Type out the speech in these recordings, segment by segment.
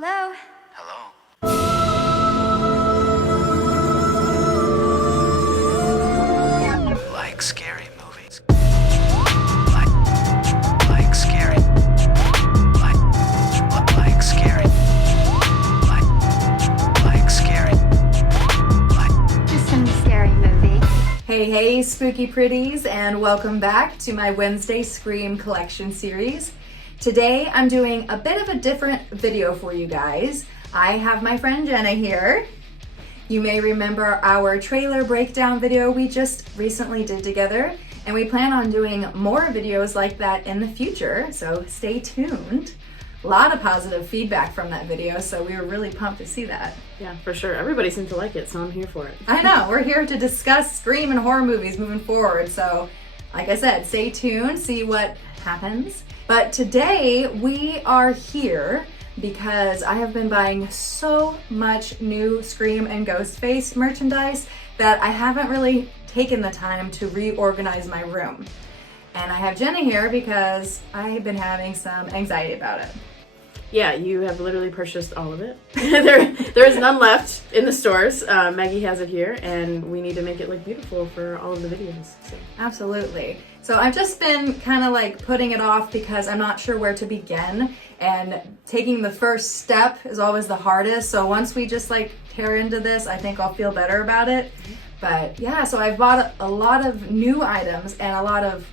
Hello? Hello? Like scary movies. Like scary. Like scary. Like scary. Just some scary movie. Hey, spooky pretties, and welcome back to my Wednesday Scream collection series. Today, I'm doing a bit of a different video for you guys. I have my friend Jenna here. You may remember our trailer breakdown video we just recently did together, and we plan on doing more videos like that in the future, so stay tuned. A lot of positive feedback from that video, so we were really pumped to see that. Yeah, for sure. Everybody seemed to like it, so I'm here for it. I know, we're here to discuss Scream and horror movies moving forward, so like I said, stay tuned, see what happens. But today we are here because I have been buying so much new Scream and Ghostface merchandise that I haven't really taken the time to reorganize my room. And I have Jenna here because I have been having some anxiety about it. Yeah, you have literally purchased all of it. there is none left in the stores. Maggie has it here, and we need to make it look beautiful for all of the videos. So. Absolutely. So I've just been kind of like putting it off because I'm not sure where to begin, and taking the first step is always the hardest. So once we just like tear into this, I think I'll feel better about it. But yeah, so I bought a lot of new items and a lot of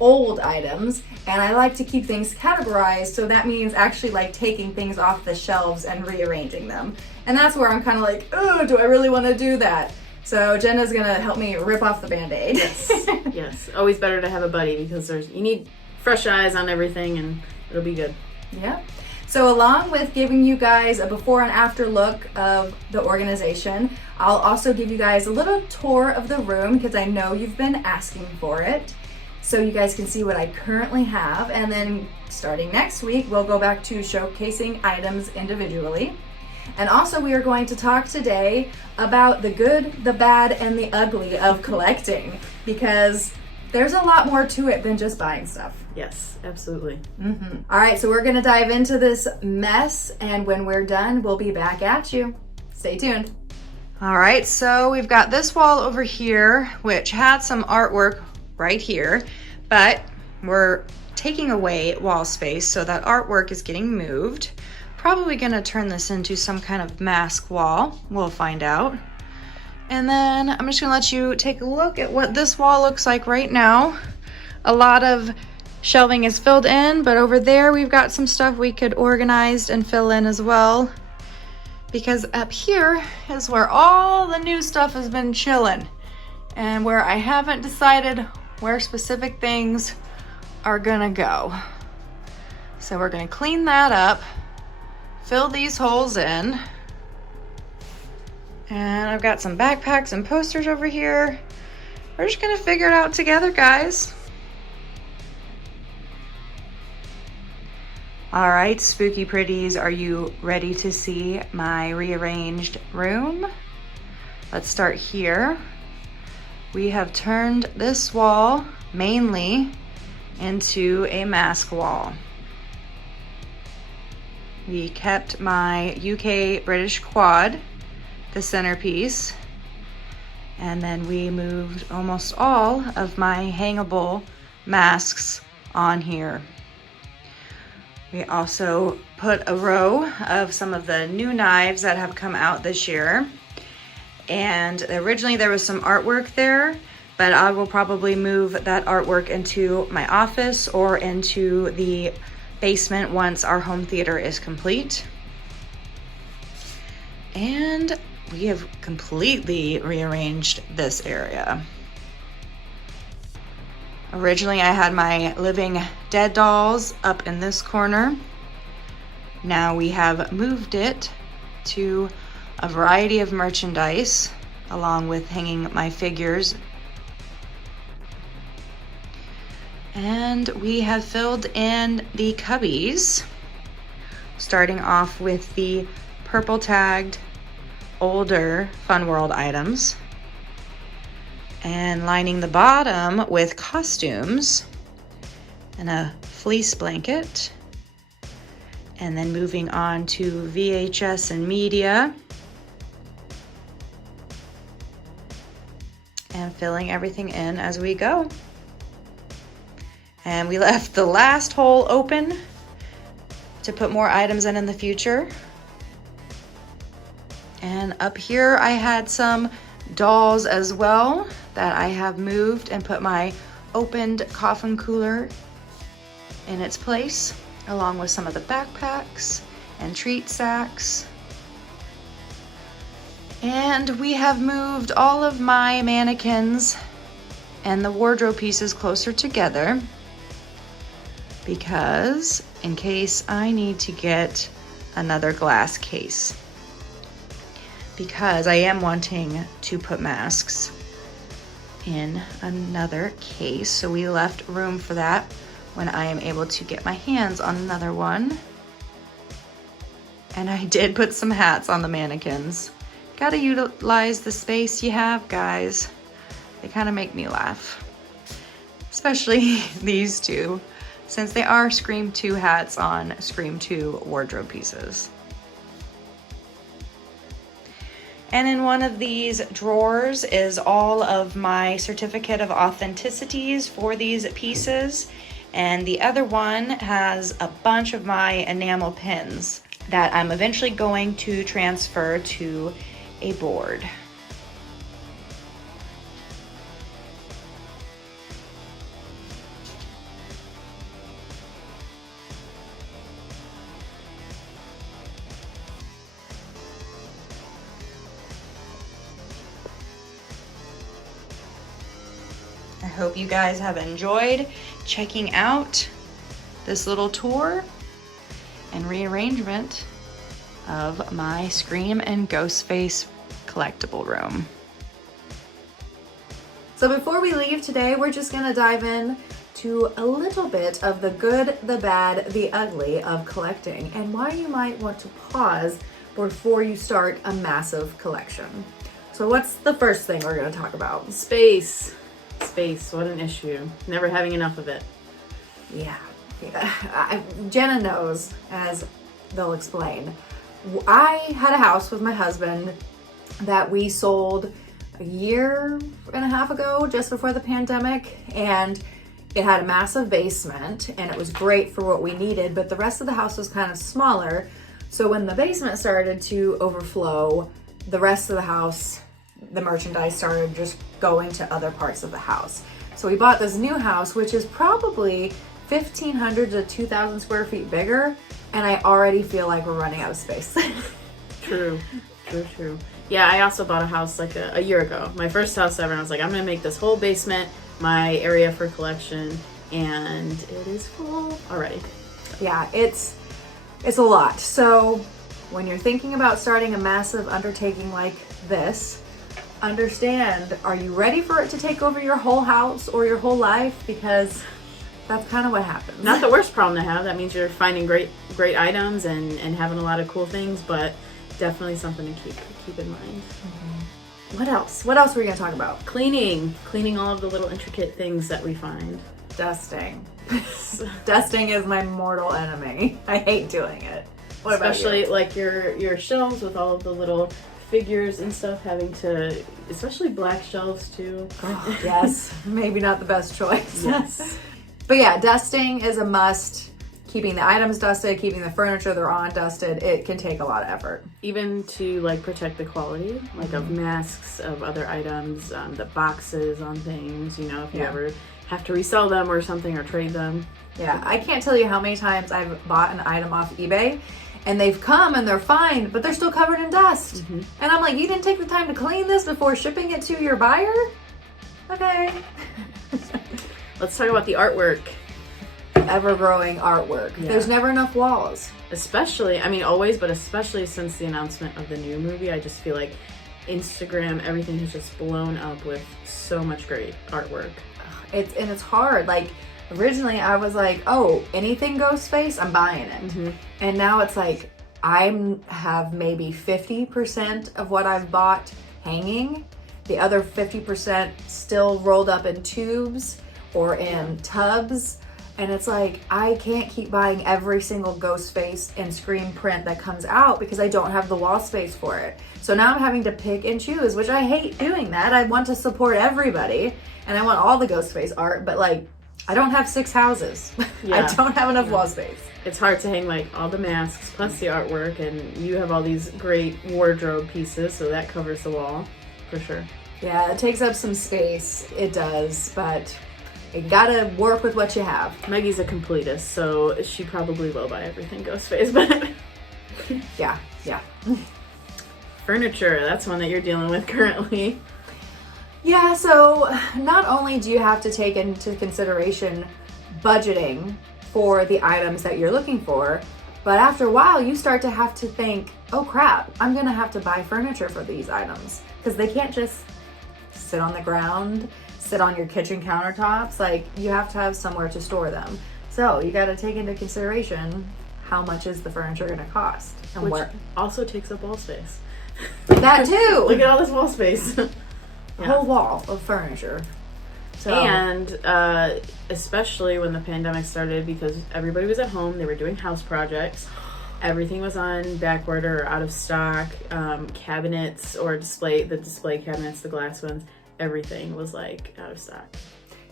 old items, and I like to keep things categorized, so that means actually like taking things off the shelves and rearranging them. And that's where I'm kind of like, oh, do I really want to do that? So Jenna's gonna help me rip off the band-aid. Yes. Always better to have a buddy because you need fresh eyes on everything, and it'll be good. Yeah. So along with giving you guys a before and after look of the organization, I'll also give you guys a little tour of the room because I know you've been asking for it. So you guys can see what I currently have, and then starting next week, we'll go back to showcasing items individually. And also we are going to talk today about the good, the bad, and the ugly of collecting, because there's a lot more to it than just buying stuff. Yes, absolutely. All right, so we're gonna dive into this mess, and when we're done, we'll be back at you. Stay tuned. All right, so we've got this wall over here, which had some artwork right here, but we're taking away wall space, so that artwork is getting moved. Probably gonna turn this into some kind of mask wall. We'll find out. And then I'm just gonna let you take a look at what this wall looks like right now. A lot of shelving is filled in, but over there we've got some stuff we could organize and fill in as well. Because up here is where all the new stuff has been chilling, and where I haven't decided where specific things are gonna go. So we're gonna clean that up, fill these holes in, and I've got some backpacks and posters over here. We're just gonna figure it out together, guys. All right, spooky pretties, are you ready to see my rearranged room? Let's start here. We have turned this wall mainly into a mask wall. We kept my UK British quad, the centerpiece, and then we moved almost all of my hangable masks on here. We also put a row of some of the new knives that have come out this year. And originally there was some artwork there, but I will probably move that artwork into my office or into the basement once our home theater is complete. And we have completely rearranged this area. Originally I had my living dead dolls up in this corner. Now we have moved it to a variety of merchandise, along with hanging my figures. And we have filled in the cubbies, starting off with the purple tagged older Fun World items, and lining the bottom with costumes and a fleece blanket And then moving on to VHS and media. And filling everything in as we go. And we left the last hole open to put more items in the future. And up here I had some dolls as well that I have moved and put my opened coffin cooler in its place, along with some of the backpacks and treat sacks. And we have moved all of my mannequins and the wardrobe pieces closer together because in case I need to get another glass case, because I am wanting to put masks in another case. So we left room for that when I am able to get my hands on another one. And I did put some hats on the mannequins. Gotta utilize the space you have, guys. They kind of make me laugh. Especially these two, since they are Scream 2 hats on Scream 2 wardrobe pieces. And in one of these drawers is all of my certificate of authenticities for these pieces. And the other one has a bunch of my enamel pins that I'm eventually going to transfer to a board. I hope you guys have enjoyed checking out this little tour and rearrangement of my Scream and Ghostface collectible room. So before we leave today, we're just gonna dive in to a little bit of the good, the bad, the ugly of collecting and why you might want to pause before you start a massive collection. So what's the first thing we're gonna talk about? Space. Space, what an issue. Never having enough of it. Yeah. Jenna knows, as they'll explain. I had a house with my husband that we sold a year and a half ago, just before the pandemic, and it had a massive basement and it was great for what we needed, but the rest of the house was kind of smaller. So when the basement started to overflow, the rest of the house, the merchandise started just going to other parts of the house. So we bought this new house, which is probably 1,500 to 2,000 square feet bigger, and I already feel like we're running out of space. True. Yeah, I also bought a house like a year ago. My first house ever, and I was like, I'm gonna make this whole basement my area for collection, and it is full already. Yeah, it's a lot. So when you're thinking about starting a massive undertaking like this, understand, are you ready for it to take over your whole house or your whole life? Because that's kind of what happens. Not the worst problem to have. That means you're finding great items and having a lot of cool things, but definitely something to keep in mind. Mm-hmm. What else? What else were we going to talk about? Cleaning all of the little intricate things that we find. Dusting. Dusting is my mortal enemy. I hate doing it. What Especially about you? like your shelves with all of the little figures and stuff, having to, especially black shelves too. Oh, yes, maybe not the best choice. Yes. But yeah, dusting is a must. Keeping the items dusted, keeping the furniture they're on dusted, it can take a lot of effort. Even to like protect the quality, like of masks, of other items, the boxes on things, you know, if you ever have to resell them or something or trade them. Yeah, I can't tell you how many times I've bought an item off eBay and they've come and they're fine, but they're still covered in dust. Mm-hmm. And I'm like, you didn't take the time to clean this before shipping it to your buyer? Okay. Let's talk about the artwork. Ever-growing artwork. Yeah. There's never enough walls. Especially, I mean always, but especially since the announcement of the new movie, I just feel like Instagram, everything has just blown up with so much great artwork. It's hard. Like, originally I was like, oh, anything Ghostface, I'm buying it. Mm-hmm. And now it's like, I have maybe 50% of what I've bought hanging. The other 50% still rolled up in tubes or in tubs. And it's like, I can't keep buying every single ghost face and Scream print that comes out because I don't have the wall space for it. So now I'm having to pick and choose, which I hate doing that. I want to support everybody and I want all the ghost face art, but like, I don't have 6 houses. Yeah. I don't have enough wall space. It's hard to hang like all the masks plus the artwork, and you have all these great wardrobe pieces, so that covers the wall for sure. Yeah, it takes up some space. It does, but you gotta work with what you have. Maggie's a completist, so she probably will buy everything Ghostface, but Yeah. furniture, that's one that you're dealing with currently. Yeah, so not only do you have to take into consideration budgeting for the items that you're looking for, but after a while you start to have to think, oh crap, I'm gonna have to buy furniture for these items because they can't just sit on the ground, sit on your kitchen countertops. Like, you have to have somewhere to store them. So you got to take into consideration how much is the furniture going to cost, and Which where also takes up wall space. that too. Look at all this wall space. A whole wall of furniture. So, And especially when the pandemic started, because everybody was at home, they were doing house projects. Everything was on back order or out of stock. Cabinets or the display cabinets, the glass ones, everything was like out of stock.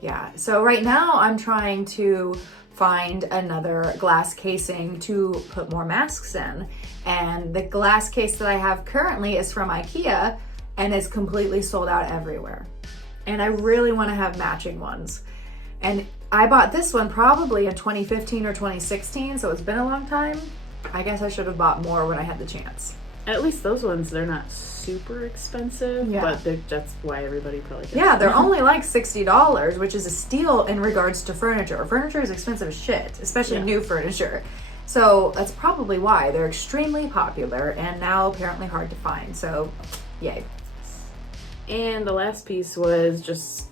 yeah. So right now I'm trying to find another glass casing to put more masks in. And the glass case that I have currently is from IKEA and is completely sold out everywhere. And I really want to have matching ones. And I bought this one probably in 2015 or 2016, so it's been a long time. I guess I should have bought more when I had the chance. At least those ones, they're not super expensive, Yeah. but that's why everybody probably gets Yeah, they're them. only like $60, which is a steal in regards to furniture. Furniture is expensive as shit, especially Yeah. new furniture. So that's probably why they're extremely popular and now apparently hard to find. So, yay. And the last piece was just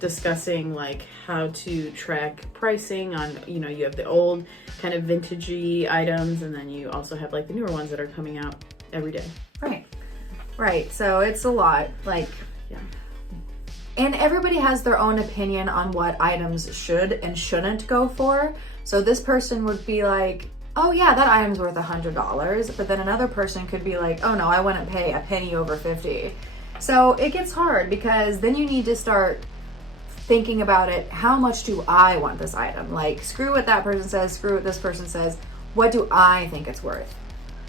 discussing like how to track pricing on, you have the old kind of vintagey items, and then you also have like the newer ones that are coming out every day. Right. So it's a lot. Like, Yeah. and everybody has their own opinion on what items should and shouldn't go for. So this person would be like, oh yeah, that item's worth $100. But then another person could be like, oh no, I wouldn't pay a penny over 50. So it gets hard because then you need to start thinking about it. How much do I want this item? Like, screw what that person says, screw what this person says. What do I think it's worth?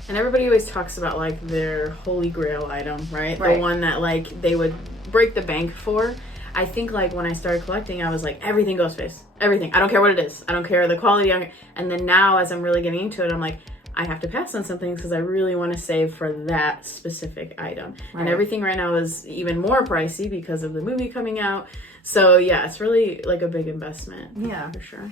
And everybody always talks about like their holy grail item, right? Right. The one that like they would break the bank for. I think like when I started collecting, I was like, everything Ghostface, everything. I don't care what it is. I don't care the quality. And then now as I'm really getting into it, I'm like, I have to pass on some things because I really want to save for that specific item. Right. And everything right now is even more pricey because of the movie coming out. So yeah, it's really like a big investment. Yeah. For sure.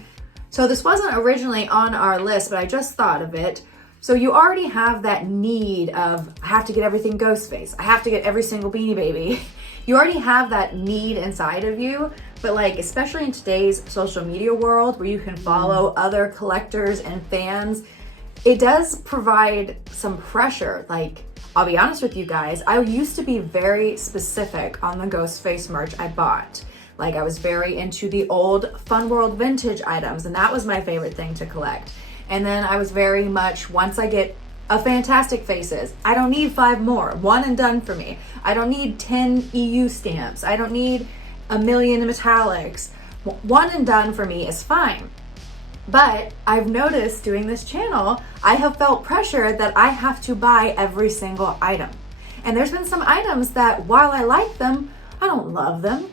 So this wasn't originally on our list, but I just thought of it. So you already have that need of, I have to get everything Ghostface. I have to get every single Beanie Baby. You already have that need inside of you, but like, especially in today's social media world where you can follow other collectors and fans, it does provide some pressure. Like, I'll be honest with you guys, I used to be very specific on the Ghostface merch I bought. Like, I was very into the old Fun World vintage items, and that was my favorite thing to collect. And then I was very much, once I get a Fantastic Faces, I don't need 5 more. One and done for me. I don't need 10 EU stamps. I don't need a million metallics. One and done for me is fine. But I've noticed doing this channel, I have felt pressure that I have to buy every single item. And there's been some items that while I like them, I don't love them.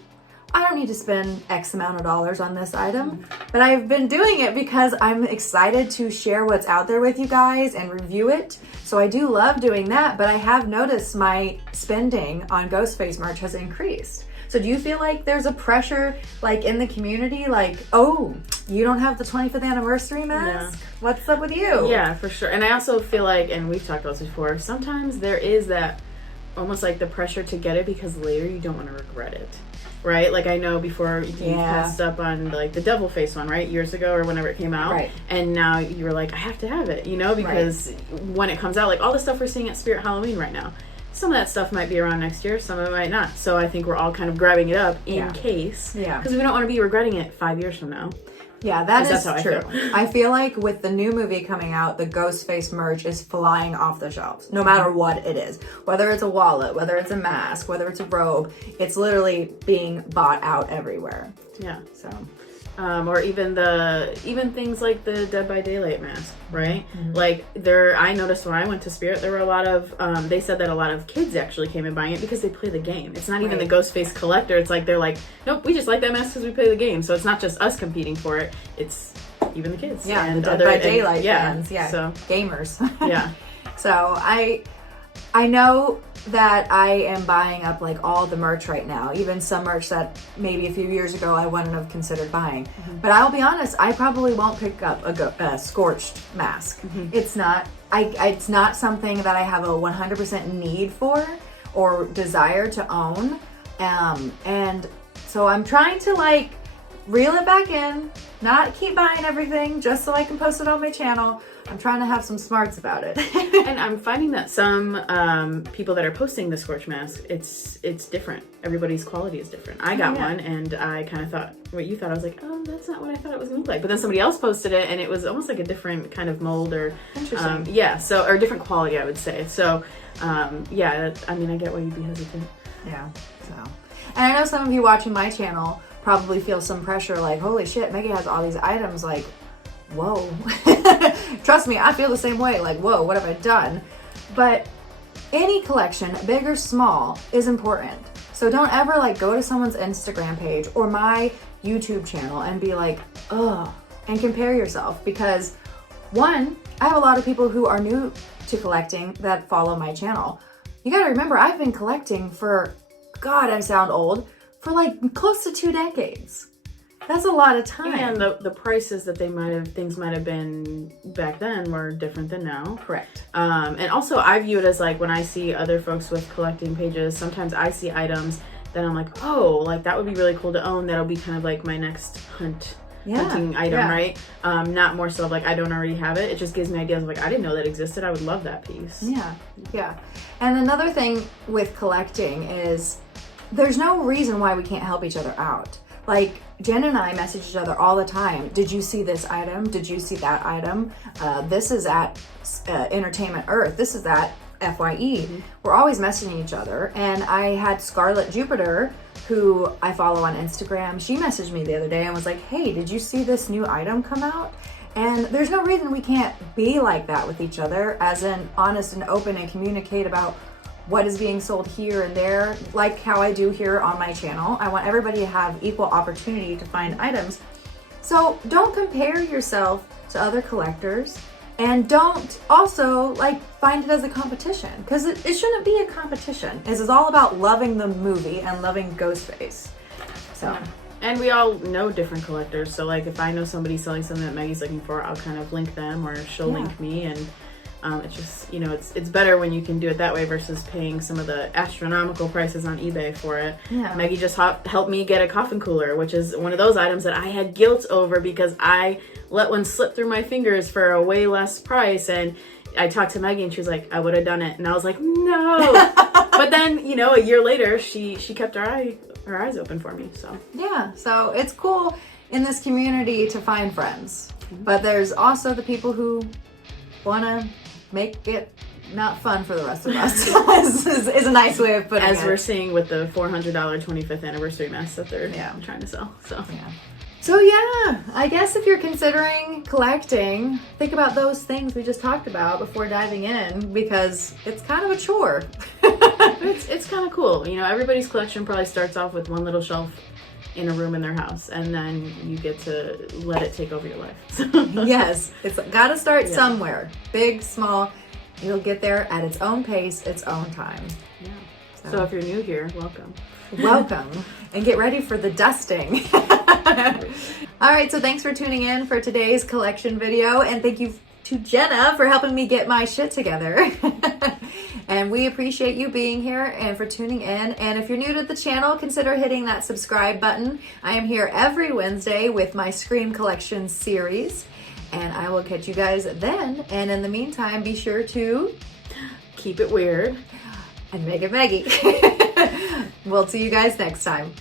I don't need to spend X amount of dollars on this item, but I've been doing it because I'm excited to share what's out there with you guys and review it. So I do love doing that, but I have noticed my spending on Ghostface merch has increased. So do you feel like there's a pressure like in the community, like, oh, you don't have the 25th anniversary mask? Yeah. What's up with you? Yeah, for sure. And I also feel like, and we've talked about this before, sometimes there is that almost like the pressure to get it because later you don't want to regret it. Right? Like, I know before you passed up on like the devil face one, right? Years ago or whenever it came out. Right. And now you were like, I have to have it, because when it comes out, like all the stuff we're seeing at Spirit Halloween right now, some of that stuff might be around next year, some of it might not. So I think we're all kind of grabbing it up in case. Yeah. Because we don't want to be regretting it 5 years from now. Yeah, that is That's how I true. feel. I feel like with the new movie coming out, the Ghostface merch is flying off the shelves, no matter what it is. Whether it's a wallet, whether it's a mask, whether it's a robe, it's literally being bought out everywhere. Yeah. So, Or even things like the Dead by Daylight mask, right? Mm-hmm. Like I noticed when I went to Spirit, there were a lot of, they said that a lot of kids actually came in buying it because they play the game. It's not even Right. the Ghostface collector. It's like, they're like, nope, we just like that mask because we play the game. So it's not just us competing for it. It's even the kids. yeah, and the Dead by Daylight fans. Yeah, So, gamers. yeah. So I know that I am buying up like all the merch right now, even some merch that maybe a few years ago I wouldn't have considered buying. But I'll be honest, I probably won't pick up a scorched mask. It's not something that I have a 100% need for or desire to own. And so I'm trying to like reel it back in, not keep buying everything just so I can post it on my channel. I'm trying to have some smarts about it. And I'm finding that some people that are posting the scorch mask, it's different. Everybody's quality is different. I got one, and I kind of thought what you thought. I was like, oh, that's not what I thought it was gonna look like. But then somebody else posted it, and it was almost like a different kind of mold or Interesting. or different quality, I would say. So yeah, I mean, I get why you'd be hesitant. Yeah. So, and I know some of you watching my channel probably feel some pressure, like, holy shit, Maggie has all these items, like, whoa. Trust me, I feel the same way, like, whoa, what have I done? But any collection, big or small, is important. So don't ever like go to someone's Instagram page or my YouTube channel and be like, ugh, and compare yourself, because one, I have a lot of people who are new to collecting that follow my channel. You gotta remember, I've been collecting for, God, I sound old, for like close to 2 decades. That's a lot of time. And the prices that things might have been back then were different than now. Correct. And also I view it as like when I see other folks with collecting pages, sometimes I see items that I'm like, oh, like that would be really cool to own. That'll be kind of like my next hunting item, right? Not more so like I don't already have it. It just gives me ideas of like, I didn't know that existed. I would love that piece. Yeah. And another thing with collecting is there's no reason why we can't help each other out. Like, Jen and I message each other all the time. Did you see this item? Did you see that item? This is at Entertainment Earth. This is at FYE. We're always messaging each other. And I had Scarlett Jupiter, who I follow on Instagram. She messaged me the other day and was like, hey, did you see this new item come out? And there's no reason we can't be like that with each other, as in honest and open and communicate about what is being sold here and there, like how I do here on my channel. I want everybody to have equal opportunity to find items. So don't compare yourself to other collectors, and don't also like find it as a competition, because it shouldn't be a competition. This is all about loving the movie and loving Ghostface. So. And we all know different collectors. So like if I know somebody selling something that Maggie's looking for, I'll kind of link them or she'll link me, and it's just, you know, it's better when you can do it that way versus paying some of the astronomical prices on eBay for it. Yeah. Maggie just helped me get a coffin cooler, which is one of those items that I had guilt over because I let one slip through my fingers for a way less price. And I talked to Maggie and she was like, I would have done it. And I was like, no. But then, you know, a year later, she kept her eyes open for me. So yeah, so it's cool in this community to find friends. But there's also the people who want to make it not fun for the rest of us. is a nice way of putting it. As we're seeing with the $400 25th anniversary mask that they're trying to sell. So yeah, I guess if you're considering collecting, think about those things we just talked about before diving in, because it's kind of a chore. It's kind of cool. You know, everybody's collection probably starts off with one little shelf in a room in their house, and then you get to let it take over your life. Yes, it's got to start somewhere. Big, small, you'll get there at its own pace, its own time. Yeah. So if you're new here, welcome. Welcome, and get ready for the dusting. All right, so thanks for tuning in for today's collection video, and thank you to Jenna for helping me get my shit together. And we appreciate you being here and for tuning in. And if you're new to the channel, consider hitting that subscribe button. I am here every Wednesday with my Scream Collection series, and I will catch you guys then. And in the meantime, be sure to keep it weird and make it Maggie. We'll see you guys next time.